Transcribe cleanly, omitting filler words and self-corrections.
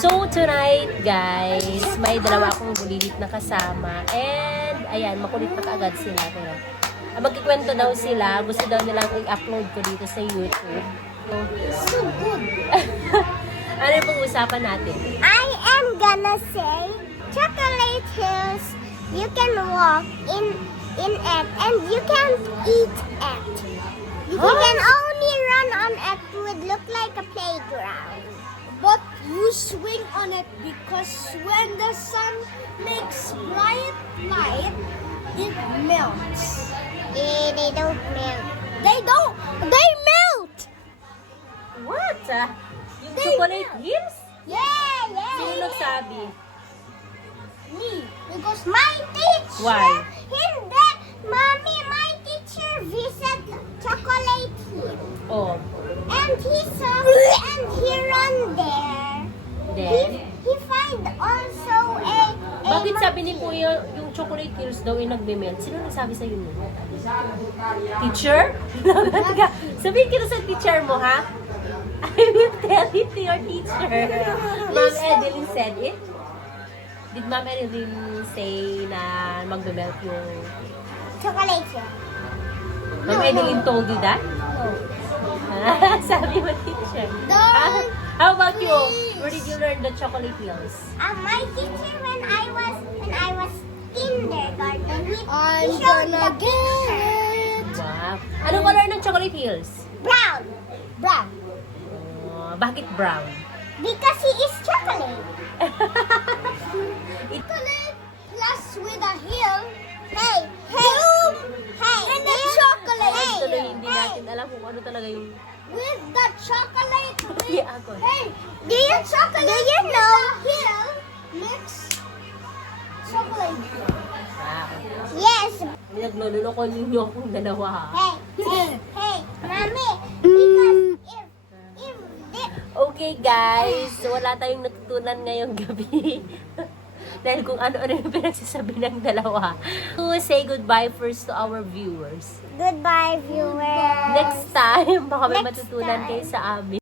So tonight guys, may dalawa akong bulilit na kasama. And ayan, makulit na kaagad sila. Pero, magkikwento daw sila. Gusto daw nilang i-upload ko dito sa YouTube. So good. Ano yung pag-usapan natin? I am gonna say chocolate hills. You can walk in it and you can't eat it. You can only run on it. It would look like a playground. But you swing on it because when the sun makes bright light, it melts. They don't melt. They don't. They melt. What? Yung chocolate hills? Yeah. Sino nagsabi? Me. Because My teacher. Why? Hindi. Mommy, my teacher visit chocolate hill. Oh, And he saw and he run there. then? He find also a Bakit sabi ni Kuya yung chocolate hills daw ay nagme-melt? Sino nagsabi sa'yo yun? Teacher? Sabihin kita sa teacher mo, ha? I will tell it to your teacher. Ma'am Edeline said it? Did Ma'am Edeline say na magme-melt yung... chocolate hill. Ma'am Edeline told you that? Sabi mo, teacher. How about you? Where did you learn the chocolate hills? My teacher when I was kindergarten, he I'm showed the gonna picture. get Wow. Anong color ng chocolate hills? Brown. brown. Bakit brown? Because he is chocolate. Chocolate plus with a hill. Hey. And the chocolate. Hey. Tuloy hindi natin alam kung ano talaga yung... With the chocolate. Yeah, ako. Hey, Do you know? the hill mix chocolate. Wow. Yes. Nagluloko ninyo akong dalawa, ha? Hey, mommy. Because if they, Okay, guys. So, wala tayong natutunan ngayong gabi. Dahil kung ano-ano yung pinagsasabi ng dalawa. So, say goodbye first to our viewers. goodbye, viewers. Next time, baka may Next matutunan time. kayo sa amin.